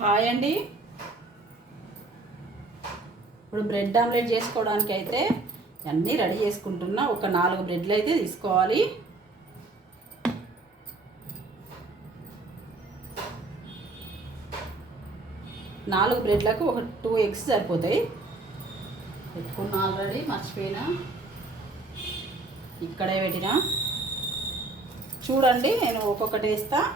Hi అండి. ఇప్పుడు bread omelette చేసుకోవడానికి అయితే అన్నీ రెడీ చేసుకుంటున్నా. ఒక నాలుగు బ్రెడ్లు అయితే తీసుకోవాలి. నాలుగు బ్రెడ్లకు ఒక టూ ఎగ్స్ సరిపోతాయి. పెట్టుకున్నా ఆల్రెడీ మర్చిపోయినా. ఇక్కడే పెట్టినా. చూడండి నేను ఒక్కొక్కటి వేస్తాను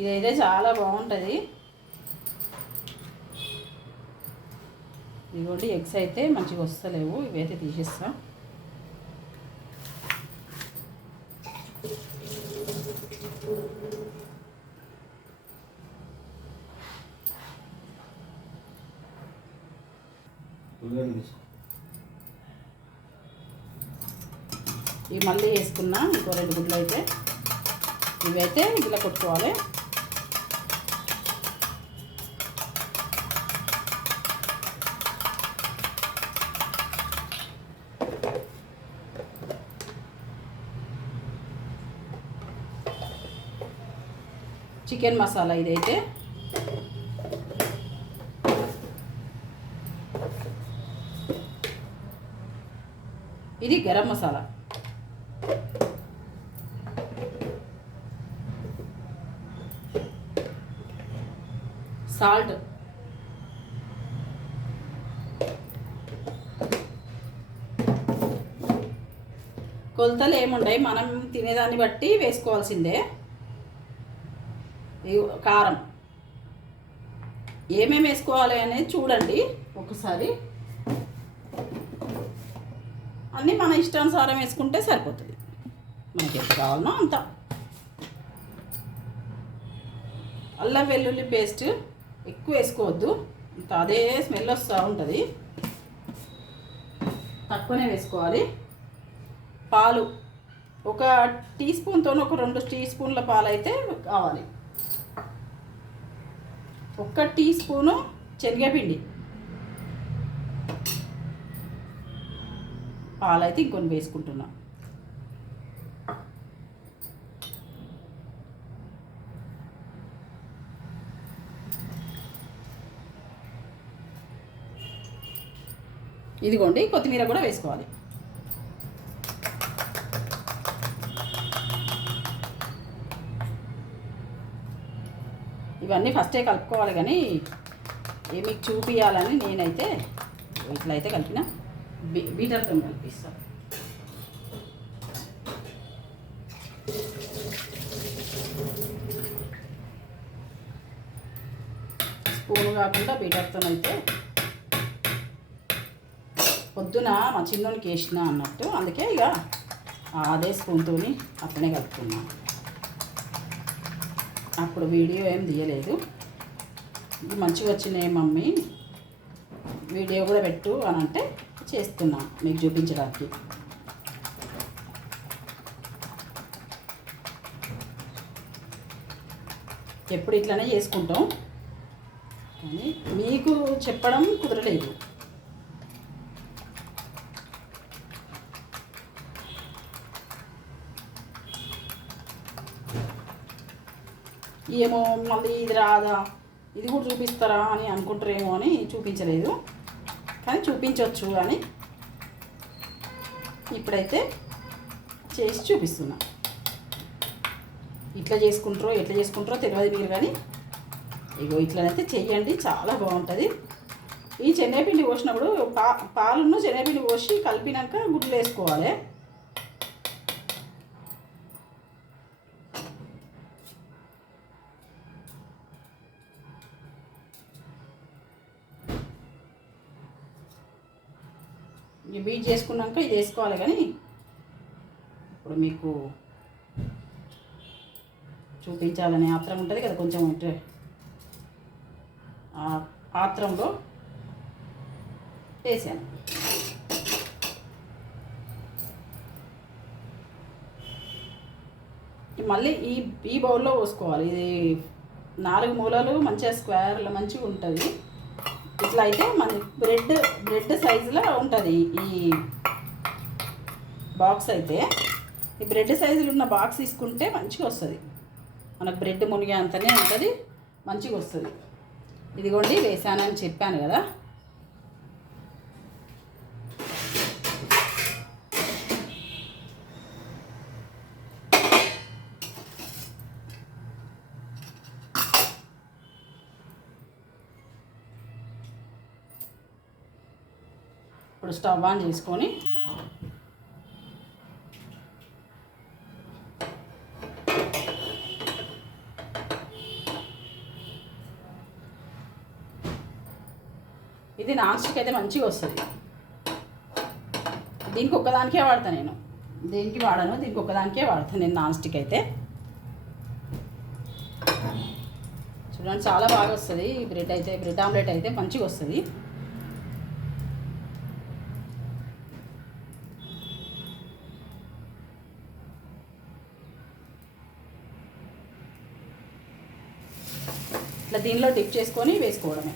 ఇదైతే చాలా బాగుంటుంది. ఇదిగోండి ఎగ్స్ అయితే మంచిగా వస్తలేవు. ఇవైతే తీసేస్తాం. ఇవి మళ్ళీ వేసుకున్నా ఇంకో రెండు గుడ్లు అయితే. ఇవైతే ఇలా కొట్టుకోవాలి. చికెన్ మసాలా ఇదైతే. ఇది గరం మసాలా. సాల్ట్. కొలతలు ఏముండయి? మనం తినేదాన్ని బట్టి వేసుకోవాల్సిందే. కారం. ఏమేమి వేసుకోవాలి అనేది చూడండి ఒకసారి. అన్నీ మన ఇష్టానుసారం వేసుకుంటే సరిపోతుంది. మనకి ఎంత కావాలనో అంత. అల్లం వెల్లుల్లి పేస్ట్ ఎక్కువ వేసుకోవద్దు. అంత అదే స్మెల్ వస్తూ ఉంటుంది. తక్కువనే వేసుకోవాలి. పాలు. ఒక టీ స్పూన్తో ఒక రెండు టీ స్పూన్ల పాలు అయితే కావాలి. ఒక్క టీ స్పూను శనగపిండి. పాలైతే ఇంకొన్ని వేసుకుంటున్నా. ఇదిగోండి కొత్తిమీర కూడా వేసుకోవాలి. ఇవన్నీ ఫస్టే కలుపుకోవాలి కానీ ఏ మీకు చూపించాలని నేనైతే ఇట్లా అయితే కలిపిన బీ బీటర్తో కలిపిస్తాను స్పూన్ కాకుండా బీటర్తో అయితే పొద్దున మా చిన్నోళ్ళకి వేసిన అన్నట్టు అందుకే ఇక అదే స్పూన్తో అట్లనే కలుపుకున్నాను అప్పుడు వీడియో ఏం తీయలేదు. ఇది మంచిగా వచ్చినాయి మమ్మీ. వీడియో కూడా పెట్టు అని అంటే చేస్తున్నా మీకు చూపించడానికి. ఎప్పుడు ఇట్లానే చేసుకుంటాం. కానీ మీకు చెప్పడం కుదరలేదు. ఏమో మళ్ళీ ఇది రాదా? ఇది కూడా చూపిస్తారా అని అనుకుంటారేమో అని చూపించలేదు. కానీ చూపించవచ్చు అని ఇప్పుడైతే చేసి చూపిస్తున్నా. ఇట్లా చేసుకుంటారో ఎట్లా చేసుకుంటారో తెలియదు మీరు కానీ. ఇగో ఇట్లనైతే చెయ్యండి చాలా బాగుంటుంది. ఈ శనగపిండి పోసినప్పుడు పా పాలును శనగపిండి పోసి కలిపినాక గుడ్లు వేసుకోవాలి. బీట్ చేసుకున్నాక ఇది వేసుకోవాలి కానీ ఇప్పుడు మీకు చూపించాలనే ఆత్రం ఉంటుంది కదా కొంచెం ఉంటే ఆ ఆత్రంలో వేసాను. మళ్ళీ ఈ ఈ బౌల్లో పోసుకోవాలి. ఇది నాలుగు మూలలు మంచిగా స్క్వేర్లో మంచిగా ఉంటుంది. ఇట్లా అయితే మన బ్రెడ్ బ్రెడ్ సైజులో ఉంటుంది. ఈ బాక్స్ అయితే. ఈ బ్రెడ్ సైజులు ఉన్న బాక్స్ తీసుకుంటే మంచిగా వస్తుంది. మనకు బ్రెడ్ మునిగే అంతనే ఉంటుంది మంచిగా వస్తుంది. ఇదిగోండి వేసానని చెప్పాను కదా. ఇప్పుడు స్టవ్ ఆన్ చేసుకొని ఇది నాన్ స్టిక్ అయితే మంచిగా వస్తుంది. దీనికి ఒక్కదానికే వాడతాను నేను. దీనికి వాడను? దీనికి ఒక్కదానికే వాడతాను నేను నాన్ స్టిక్ అయితే. చూడండి చాలా బాగా వస్తుంది. ఈ బ్రెడ్ అయితే బ్రెడ్ ఆమ్లెట్ అయితే మంచిగా వస్తుంది. ఇట్లా దీనిలో డిప్ చేసుకొని వేసుకోవడమే.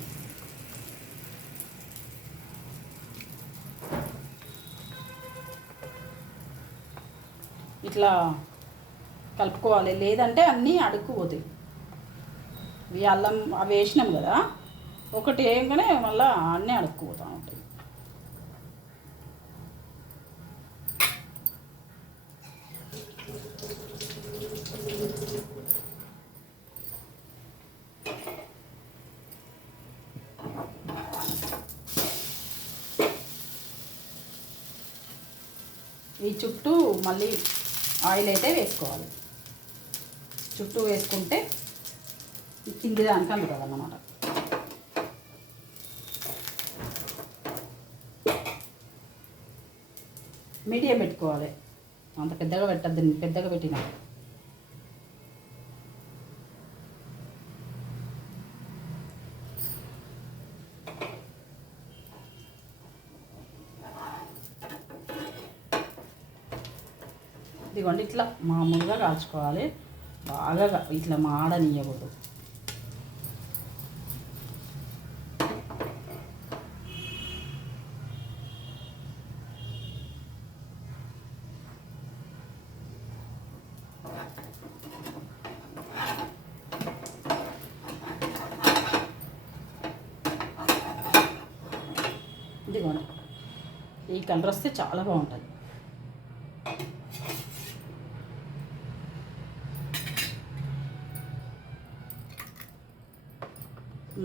ఇట్లా కలుపుకోవాలి. లేదంటే అన్నీ అడుక్కుపోతాయి. ఇవి అల్లం అవి వేసినాం కదా ఒకటి వేయగానే మళ్ళీ అన్నీ అడుక్కుపోతూ ఉంటాయి. ఈ చుట్టూ మళ్ళీ ఆయిల్ అయితే వేసుకోవాలి. చుట్టూ వేసుకుంటే కింది దానికి అందుతుంది అన్నమాట మీడియం పెట్టుకోవాలి. అంత పెద్దగా పెట్టద్దు పెద్దగా పెట్టిన. ఇదిగోండి ఇట్లా మామూలుగా కాల్చుకోవాలి. బాగా ఇట్లా మాడనియకూడదు. ఇదిగోండి. ఈ కలర్ వస్తే చాలా బాగుంటుంది.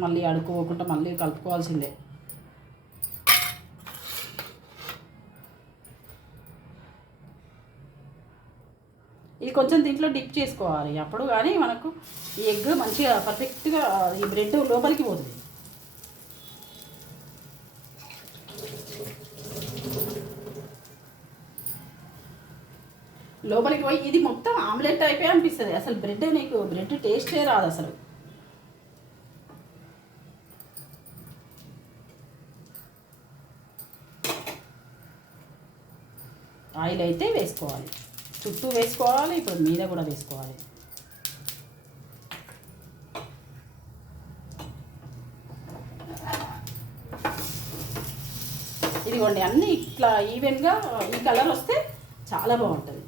మళ్ళీ అడుక్కోకుండా మళ్ళీ కలుపుకోవాల్సిందే. ఇది కొంచెం దీంట్లో డిప్ చేసుకోవాలి అప్పుడు కానీ మనకు ఈ ఎగ్ మంచిగా పర్ఫెక్ట్గా ఈ బ్రెడ్ లోపలికి పోతుంది లోపలికి పోయి ఇది మొత్తం ఆమ్లెట్ అయిపోయి అనిపిస్తుంది. అసలు బ్రెడ్ నీకు బ్రెడ్ టేస్టే రాదు అసలు. ఆయిల్ అయితే వేసుకోవాలి. చుట్టూ వేసుకోవాలి ఇప్పుడు మీద కూడా వేసుకోవాలి. ఇదిగోండి అన్నీ ఇట్లా ఈవెన్గా ఈ కలర్ వస్తే చాలా బాగుంటుంది.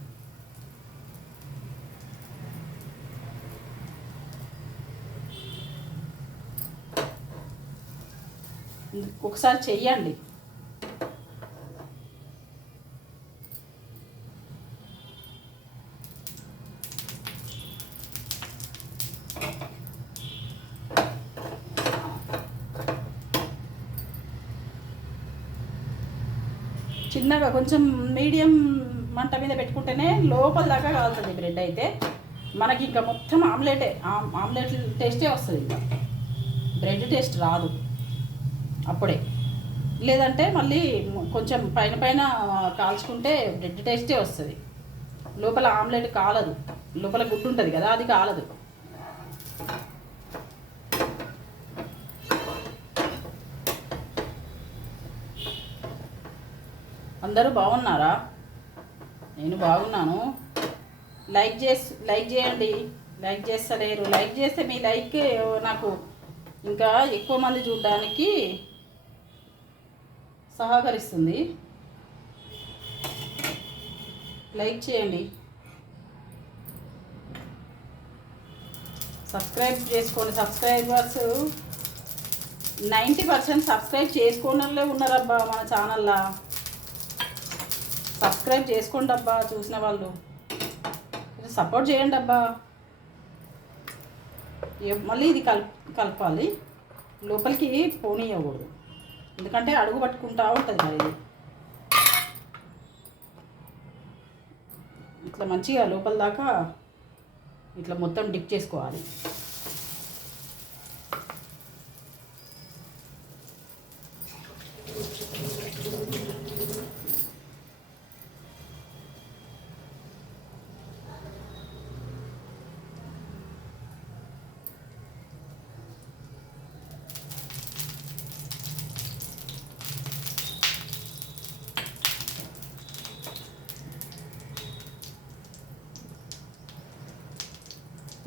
ఒకసారి చెయ్యండి. కొంచెం మీడియం మంట మీద పెట్టుకుంటేనే లోపల దాకా కాలుతుంది బ్రెడ్ అయితే. మనకి ఇంకా మొత్తం ఆమ్లెటే ఆమ్- ఆమ్లెట్ టేస్టే వస్తుంది ఇంకా. బ్రెడ్ టేస్ట్ రాదు. అప్పుడే. లేదంటే మళ్ళీ కొంచెం పైన పైన కాల్చుకుంటే బ్రెడ్ టేస్టే వస్తుంది. లోపల ఆమ్లెట్ కాలదు. లోపల గుడ్డు ఉంటుంది కదా అది కాలదు. అందరూ బాగున్నారా? నేను బాగున్నాను. లైక్ చేసి లైక్ చేయండి. లైక్ చేస్తలేరు. లైక్ చేస్తే మీ లైక్ నాకు ఇంకా ఎక్కువ మంది చూడడానికి సహకరిస్తుంది. లైక్ చేయండి. సబ్స్క్రైబ్ చేసుకోండి. సబ్స్క్రైబర్స్ నైంటీ పర్సెంట్ సబ్స్క్రైబ్ చేసుకోవడంలో ఉన్నారబ్బా మన ఛానల్లో. సబ్స్క్రైబ్ చేసుకోండి అబ్బా చూసిన వాళ్ళు. సపోర్ట్ చేయండి అబ్బా. మళ్ళీ ఇది కల్ కలపాలి. లోపలికి పోనీయకూడదు. ఎందుకంటే అడుగు పట్టుకుంటా ఉంటుంది మరి ఇది. ఇట్లా మంచిగా లోపల దాకా ఇట్లా మొత్తం డిప్ చేసుకోవాలి.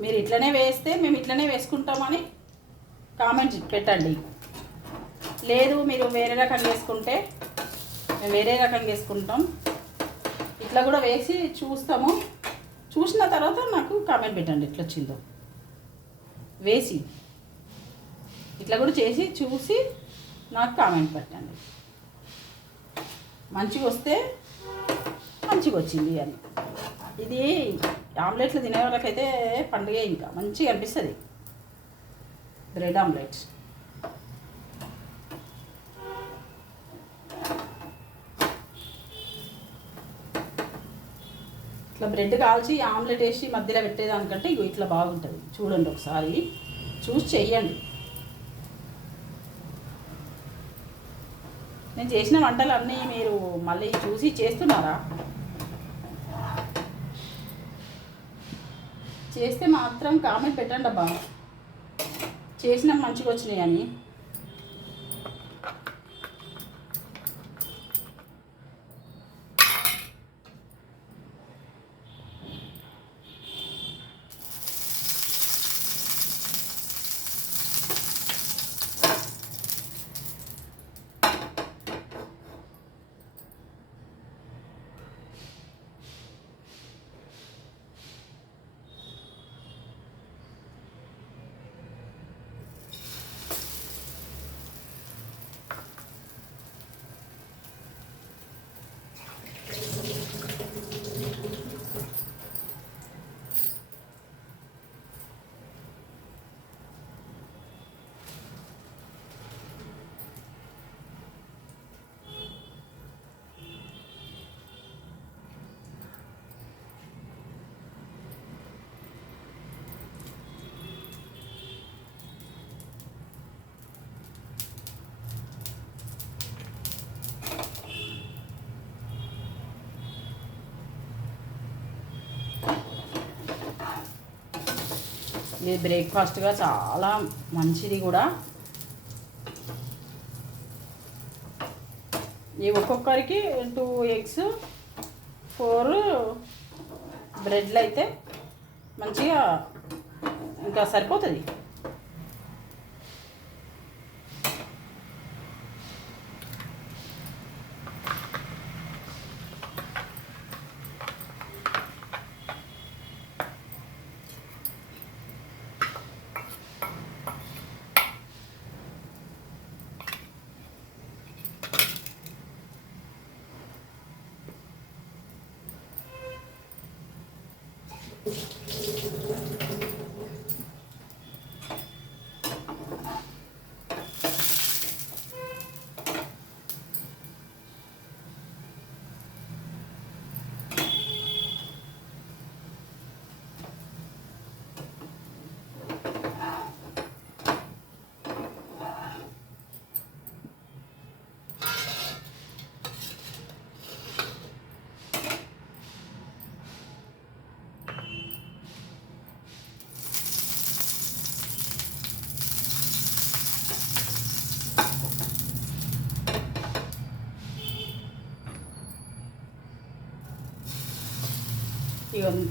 మీరు ఇట్లనే వేస్తే మేము ఇట్లనే వేసుకుంటామని కామెంట్ పెట్టండి. లేదు మీరు వేరే రకంగా వేసుకుంటే మేము వేరే రకంగా వేసుకుంటాం ఇట్లా కూడా వేసి చూస్తాము. చూసిన తర్వాత నాకు కామెంట్ పెట్టండి ఎట్లా వచ్చిందో వేసి. ఇట్లా కూడా చేసి చూసి నాకు కామెంట్ పెట్టండి. మంచిగా వస్తే మంచిగా వచ్చింది అని. ఇది ఆమ్లెట్లు తినే వాళ్ళకైతే పండుగ ఇంకా. మంచిగా అనిపిస్తుంది. బ్రెడ్ ఆమ్లెట్ ఇట్లా బ్రెడ్ కాల్చి ఆమ్లెట్ వేసి మధ్యలో పెట్టేదానికంటే ఇగో ఇట్లా బాగుంటుంది. చూడండి ఒకసారి. చూసి చెయ్యండి. నేను చేసిన వంటలు అన్నీ మీరు మళ్ళీ చూసి చేస్తున్నారా? చేస్తే మాత్రం కామెంట్ పెట్టండి అబ్బా చేసినా మంచిగా వచ్చినాయి అని ఇది బ్రేక్ఫాస్ట్గా చాలా మంచిది కూడా. ఈ ఒక్కొక్కరికి టూ ఎగ్స్ ఫోర్ బ్రెడ్లు అయితే మంచిగా ఇంకా సరిపోతుంది.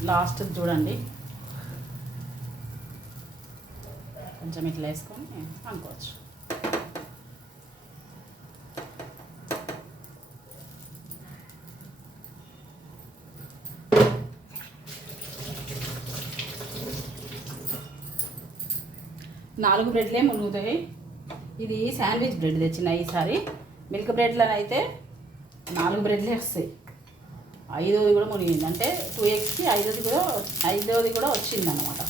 లాస్ట్ చూడండి. కొంచెం ఇట్లా వేసుకొని అనుకోవచ్చు. నాలుగు బ్రెడ్లే మునుగుతాయి. ఇది శాండ్విచ్ బ్రెడ్ తెచ్చిన ఈసారి. మిల్క్ బ్రెడ్లను అయితే నాలుగు బ్రెడ్లే వస్తాయి. ఐదోది కూడా మునిగింది. అంటే టూ ఎక్స్కి ఐదోది కూడా ఐదోది కూడా వచ్చింది అనమాట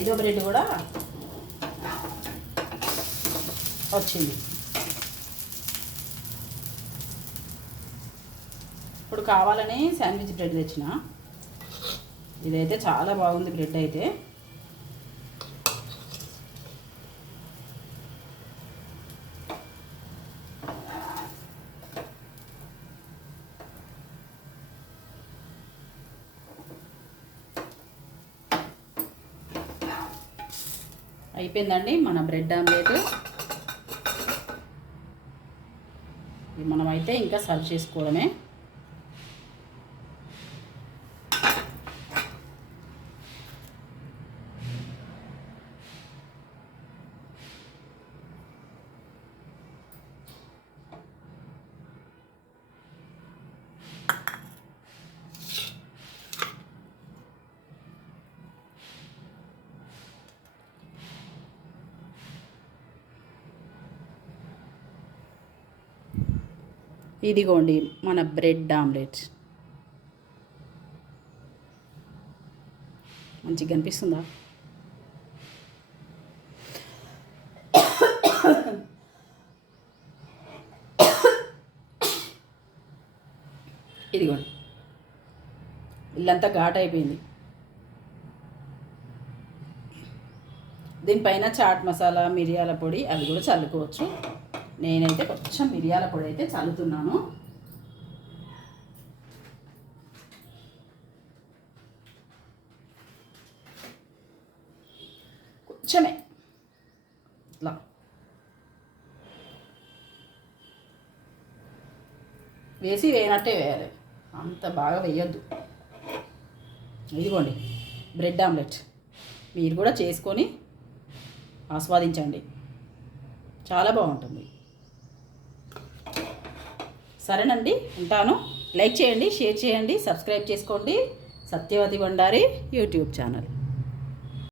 ఐదో బ్రెడ్ కూడా వచ్చింది. ఇప్పుడు కావాలని శాండ్విచ్ బ్రెడ్ తెచ్చిన. ఇదైతే చాలా బాగుంది బ్రెడ్ అయితే. అయిపోయిందండి మన బ్రెడ్ ఆమ్లెట్. మనం మనమైతే ఇంకా సర్వ్ చేసుకోవడమే. ఇదిగోండి మన బ్రెడ్ ఆమ్లెట్. మంచిగా కనిపిస్తుందా? ఇదిగోండి. ఇల్లంతా ఘాట్ అయిపోయింది. దీనిపైన చాట్ మసాలా మిరియాల పొడి అవి కూడా చల్లుకోవచ్చు. నేనైతే కొంచెం మిరియాల పొడి అయితే చల్లుతున్నాను. కొంచెమే. ఇట్లా. వేసి వేయనట్టే వేయాలి. అంత బాగా వేయొద్దు. ఇదిగోండి బ్రెడ్ ఆమ్లెట్. మీరు కూడా చేసుకొని ఆస్వాదించండి. చాలా బాగుంటుంది. సరేనండి ఉంటాను. లైక్ చేయండి షేర్ చేయండి సబ్స్క్రైబ్ చేసుకోండి. Satyavathi Bandari YouTube channel.